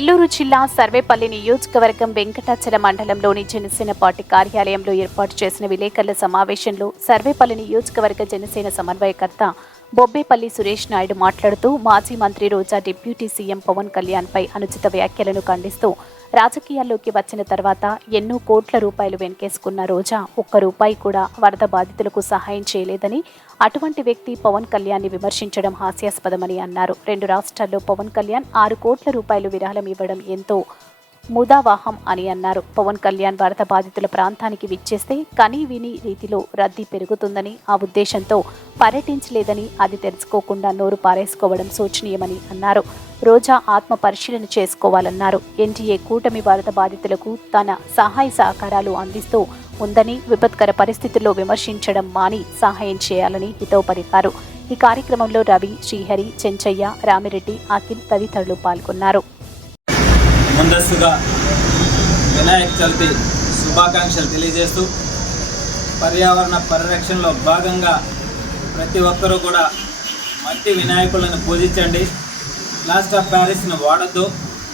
నెల్లూరు జిల్లా సర్వేపల్లి నియోజకవర్గం వెంకటాచల మండలంలోని జనసేన పార్టీ కార్యాలయంలో ఏర్పాటు చేసిన విలేకరుల సమావేశంలో సర్వేపల్లి నియోజకవర్గ జనసేన సమన్వయకర్త బొబ్బేపల్లి సురేష్ నాయుడు మాట్లాడుతూ మాజీ మంత్రి రోజా డిప్యూటీ సీఎం పవన్ కళ్యాణ్పై అనుచిత వ్యాఖ్యలను ఖండిస్తూ రాజకీయాల్లోకి వచ్చిన తర్వాత ఎన్నో కోట్ల రూపాయలు వెనకేసుకున్న రోజా ఒక్క రూపాయి కూడా వరద బాధితులకు సహాయం చేయలేదని అటువంటి వ్యక్తి పవన్ కళ్యాణ్ని విమర్శించడం హాస్యాస్పదమని అన్నారు. రెండు రాష్ట్రాల్లో పవన్ కళ్యాణ్ ఆరు కోట్ల రూపాయలు విరాళం ఇవ్వడం ఎంతో ముదావాహం అని అన్నారు. పవన్ కళ్యాణ్ వరద బాధితుల ప్రాంతానికి విచ్చేస్తే కనీ విని రీతిలో రద్దీ పెరుగుతుందని ఆ ఉద్దేశంతో పర్యటించలేదని అది తెలుసుకోకుండా నోరు పారేసుకోవడం శోచనీయమని అన్నారు. రోజా ఆత్మ పరిశీలన చేసుకోవాలన్నారు. ఎన్డీఏ కూటమి వరద బాధితులకు తన సహాయ సహకారాలు అందిస్తూ ఉందని విపత్కర పరిస్థితుల్లో విమర్శించడం మాని సహాయం చేయాలని హితవు పలికారు. ఈ కార్యక్రమంలో రవి శ్రీహరి చెంచయ్య రామిరెడ్డి అఖిల్ తదితరులు పాల్గొన్నారు. ముందస్తుగా వినాయక చవితి శుభాకాంక్షలు తెలియజేస్తూ పర్యావరణ పరిరక్షణలో భాగంగా ప్రతి ఒక్కరూ కూడా మట్టి వినాయకులను పూజించండి. ప్లాస్టర్ ఆఫ్ ప్యారిస్ను వాడద్దు.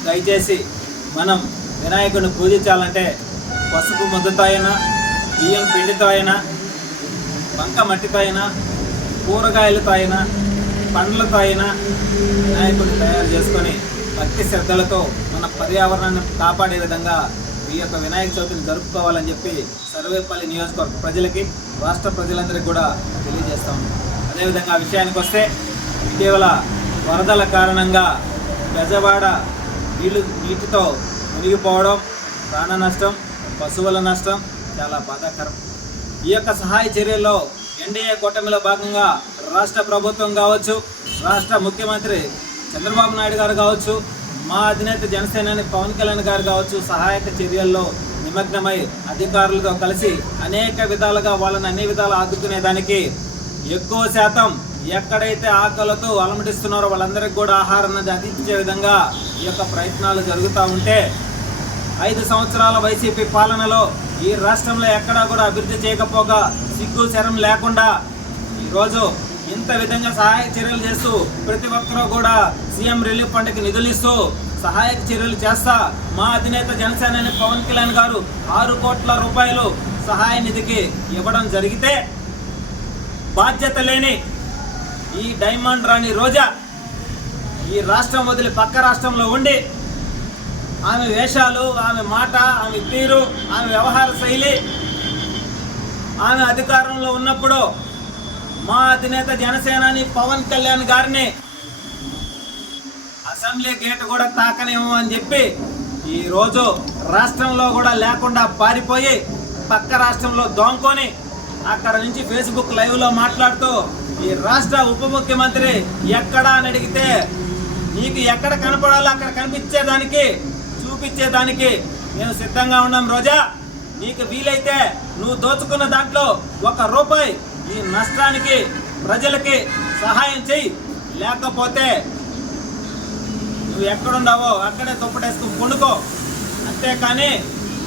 దయచేసి మనం వినాయకుడిని పూజించాలంటే పసుపు ముద్దతో అయినా బియ్యం పిండితో అయినా బంక మట్టితో అయినా కూరగాయలతో అయినా పండ్లతో అయినా వినాయకుడిని తయారు చేసుకొని భక్తి శ్రద్ధలతో మన పర్యావరణాన్ని కాపాడే విధంగా ఈ యొక్క వినాయక చవితిని జరుపుకోవాలని చెప్పి సర్వేపల్లి నియోజకవర్గ ప్రజలకి రాష్ట్ర ప్రజలందరికీ కూడా తెలియజేస్తాం అదేవిధంగా ఆ విషయానికి వస్తే ఇటీవల వరదల కారణంగా గజవాడ నీళ్ళు నీటితో మునిగిపోవడం ప్రాణ నష్టం పశువుల నష్టం చాలా బాధాకరం. ఈ యొక్క సహాయ చర్యల్లో ఎన్డీఏ కూటమిలో భాగంగా రాష్ట్ర ప్రభుత్వం కావచ్చు రాష్ట్ర ముఖ్యమంత్రి చంద్రబాబు నాయుడు గారు కావచ్చు మా అధినేత జనసేనాని పవన్ కళ్యాణ్ గారు కావచ్చు సహాయక చర్యల్లో నిమగ్నమై అధికారులతో కలిసి అనేక విధాలుగా వాళ్ళని అన్ని విధాలు ఆదుకునేదానికి ఎక్కువ శాతం ఎక్కడైతే ఆకలతో అలమటిస్తున్నారో వాళ్ళందరికీ కూడా ఆహారాన్ని అందించే విధంగా ఈ యొక్క ప్రయత్నాలు జరుగుతూ ఉంటే ఐదు సంవత్సరాల వైసీపీ పాలనలో ఈ రాష్ట్రంలో ఎక్కడా కూడా అభివృద్ధి చేయకపోగా సిగ్గు శరం లేకుండా ఈరోజు ఇంత విధంగా సహాయక చర్యలు చేస్తూ ప్రతి ఒక్కరూ కూడా సీఎం రిలీఫ్ ఫండ్కి నిధులు ఇస్తూ సహాయక చర్యలు చేస్తా మా అధినేత జనసేన పవన్ కళ్యాణ్ గారు ఆరు కోట్ల రూపాయలు సహాయ నిధికి ఇవ్వడం జరిగితే బాధ్యత లేని ఈ డైమండ్ రాణి రోజా ఈ రాష్ట్రం వదిలి పక్క రాష్ట్రంలో ఉండి ఆమె వేషాలు ఆమె మాట ఆమె తీరు ఆమె వ్యవహార శైలి ఆమె అధికారంలో ఉన్నప్పుడు మా అధినేత జనసేనాని పవన్ కళ్యాణ్ గారిని అసెంబ్లీ గేట్ కూడా తాకనేమో అని చెప్పి ఈరోజు రాష్ట్రంలో కూడా లేకుండా పారిపోయి పక్క రాష్ట్రంలో దోంకొని అక్కడ నుంచి ఫేస్బుక్ లైవ్లో మాట్లాడుతూ ఈ రాష్ట్ర ఉప ముఖ్యమంత్రి ఎక్కడా అని అడిగితే నీకు ఎక్కడ కనపడాలో అక్కడ కనిపించేదానికి చూపించేదానికి మేము సిద్ధంగా ఉన్నాం రోజా. నీకు వీలైతే నువ్వు దోచుకున్న దాంట్లో ఒక రూపాయి ఈ నష్టానికి ప్రజలకి సహాయం చేయి లేకపోతే నువ్వు ఎక్కడున్నావో అక్కడే దుప్పటేసుకుని పండుకో. అంతేకాని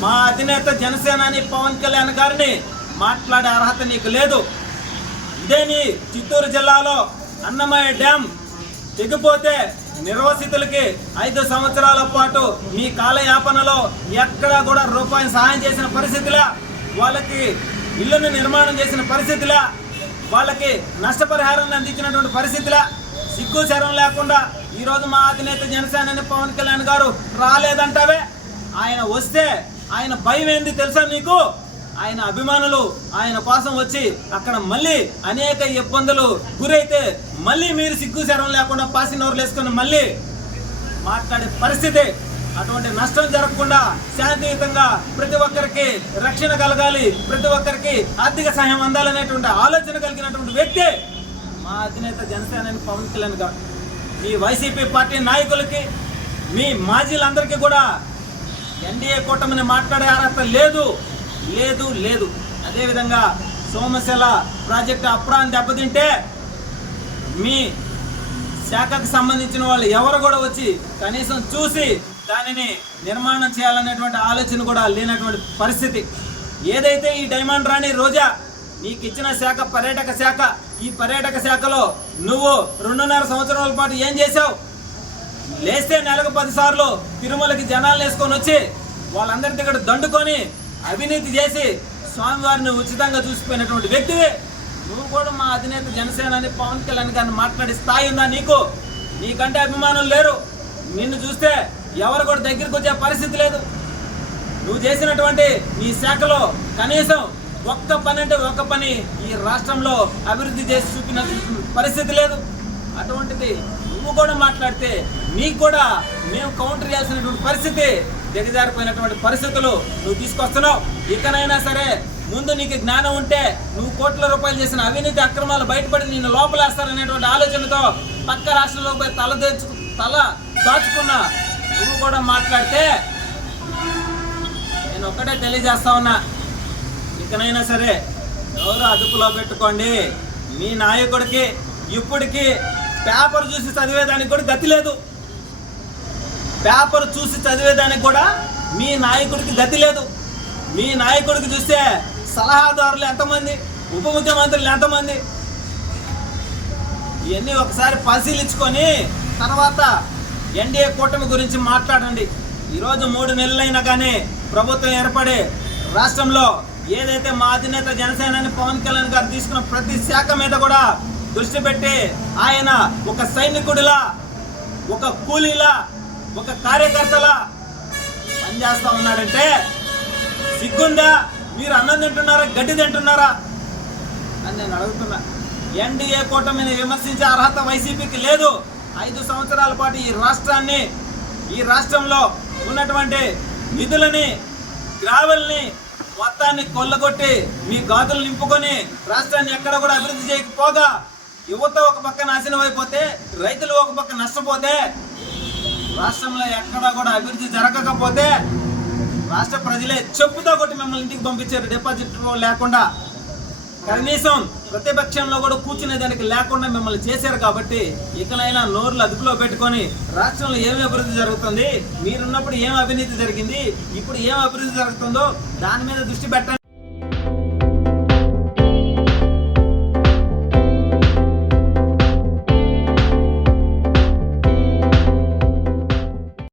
మా అధినేత జనసేనాని పవన్ కళ్యాణ్ గారిని మాట్లాడే అర్హత నీకు లేదు. ఇదే నీ చిత్తూరు జిల్లాలో అన్నమయ్య డ్యామ్ తెగిపోతే నిర్వసితులకి ఐదు సంవత్సరాల పాటు మీ కాలయాపనలో ఎక్కడా కూడా రూపాయి సహాయం చేసిన పరిస్థితిలా వాళ్ళకి ఇళ్ళను నిర్మాణం చేసిన పరిస్థితిలా వాళ్ళకి నష్టపరిహారాన్ని అందించినటువంటి పరిస్థితిలా సిగ్గు శరం లేకుండా ఈరోజు మా అధినేత జనసేనని పవన్ కళ్యాణ్ గారు రాలేదంటావే? ఆయన వస్తే ఆయన భయం ఏంది తెలుసా నీకు? ఆయన అభిమానులు ఆయన కోసం వచ్చి అక్కడ మళ్ళీ అనేక ఇబ్బందులు గురైతే మళ్ళీ మీరు సిగ్గు శరం లేకుండా పాసి నోరులు వేసుకుని మళ్ళీ మాట్లాడే పరిస్థితి అటువంటి నష్టం జరగకుండా శాంతియుతంగా ప్రతి ఒక్కరికి రక్షణ కలగాలి ప్రతి ఒక్కరికి ఆర్థిక సహాయం అందాలనేటువంటి ఆలోచన కలిగినటువంటి వ్యక్తి మా అధినేత జనసేన పవన్ కళ్యాణ్ గారు. మీ వైసీపీ పార్టీ నాయకులకి మీ మాజీలందరికీ కూడా ఎన్డీఏ కూటమిని మాట్లాడే అర్హత లేదు లేదు లేదు. అదేవిధంగా సోమశిల ప్రాజెక్టు అప్రాన్ని దెబ్బతింటే మీ శాఖకు సంబంధించిన వాళ్ళు ఎవరు కూడా వచ్చి కనీసం చూసి దానిని నిర్మాణం చేయాలనేటువంటి ఆలోచన కూడా లేనటువంటి పరిస్థితి. ఏదైతే ఈ డైమండ్ రాణి రోజా నీకు ఇచ్చిన శాఖ పర్యాటక శాఖ ఈ పర్యాటక శాఖలో నువ్వు రెండున్నర సంవత్సరాల పాటు ఏం చేశావు? లేస్తే నెలకు పదిసార్లు తిరుమలకి జనాలు వేసుకొని వచ్చి వాళ్ళందరి దగ్గర దండుకొని అవినీతి చేసి స్వామివారిని ఉచితంగా చూసిపోయినటువంటి వ్యక్తివి. నువ్వు కూడా మా అధినేత జనసేన అని పవన్ కళ్యాణ్ గారిని మాట్లాడే స్థాయి ఉందా నీకు? నీకంటే అభిమానులు లేరు. నిన్ను చూస్తే ఎవరు కూడా దగ్గరికి వచ్చే పరిస్థితి లేదు. నువ్వు చేసినటువంటి నీ శాఖలో కనీసం ఒక్క పని అంటే ఒక్క పని ఈ రాష్ట్రంలో అభివృద్ధి చేసి చూపిన పరిస్థితి లేదు. అటువంటిది నువ్వు కూడా మాట్లాడితే నీకు కూడా మేము కౌంటర్ చేయాల్సినటువంటి పరిస్థితి దిగజారిపోయినటువంటి పరిస్థితులు నువ్వు తీసుకొస్తున్నావు. ఇకనైనా సరే ముందు నీకు జ్ఞానం ఉంటే నువ్వు కోట్ల రూపాయలు చేసిన అవినీతి అక్రమాలు బయటపడి నిన్ను లోపలేస్తారనేటువంటి ఆలోచనతో పక్క రాష్ట్రంలో పోయి తల తెచ్చు తల దాచుకున్న నువ్వు కూడా మాట్లాడితే నేను ఒక్కటే తెలియజేస్తా ఉన్నా. ఇకనైనా సరే ఎవరు అదుపులో పెట్టుకోండి. మీ నాయకుడికి ఇప్పటికి పేపర్ చూసి చదివేదానికి కూడా గతి లేదు. పేపర్ చూసి చదివేదానికి కూడా మీ నాయకుడికి గతి లేదు. మీ నాయకుడికి చూస్తే సలహాదారులు ఎంతమంది ఉప ముఖ్యమంత్రులు ఎంతమంది? ఇవన్నీ ఒకసారి పరిశీలించుకొని తర్వాత ఎన్డీఏ కూటమి గురించి మాట్లాడండి. ఈరోజు మూడు నెలలైనా కానీ ప్రభుత్వం ఏర్పడి రాష్ట్రంలో ఏదైతే మా అధినేత జనసేనని పవన్ కళ్యాణ్ గారు తీసుకున్న ప్రతి శాఖ మీద కూడా దృష్టి పెట్టి ఆయన ఒక సైనికుడిలా ఒక కూలీలా ఒక కార్యకర్తలా పనిచేస్తా ఉన్నాడంటే సిగ్గుందా? మీరు అన్నం తింటున్నారా? గడ్డి తింటున్నారా? అని నేను అడుగుతున్నా. ఎన్డీఏ కూటమిని విమర్శించే అర్హత వైసీపీకి లేదు. ఐదు సంవత్సరాల పాటు ఈ రాష్ట్రాన్ని ఈ రాష్ట్రంలో ఉన్నటువంటి నిధులని గ్రావెల్ని మొత్తాన్ని కొల్లగొట్టి మీ గాజులు నింపుకొని రాష్ట్రాన్ని ఎక్కడ కూడా అభివృద్ధి చేయకపోగా యువత ఒక పక్క నాశనం అయిపోతే రైతులు ఒక పక్క నష్టపోతే రాష్ట్రంలో ఎక్కడా కూడా అభివృద్ధి జరగకపోతే రాష్ట్ర ప్రజలే చెప్పుతో కొట్టి మిమ్మల్ని ఇంటికి పంపించారు. డిపాజిట్ లేకుండా కనీసం ప్రతిపక్షంలో కూడా కూర్చునే దానికి లేకుండా మిమ్మల్ని చేశారు కాబట్టి ఇకనైనా నోర్లు అదుపులో పెట్టుకొని రాష్ట్రంలో ఏమి అభివృద్ధి జరుగుతుంది? మీరున్నప్పుడు ఏం అవినీతి జరిగింది? ఇప్పుడు ఏం అభివృద్ధి జరుగుతుందో దాని మీద దృష్టి పెట్టండి.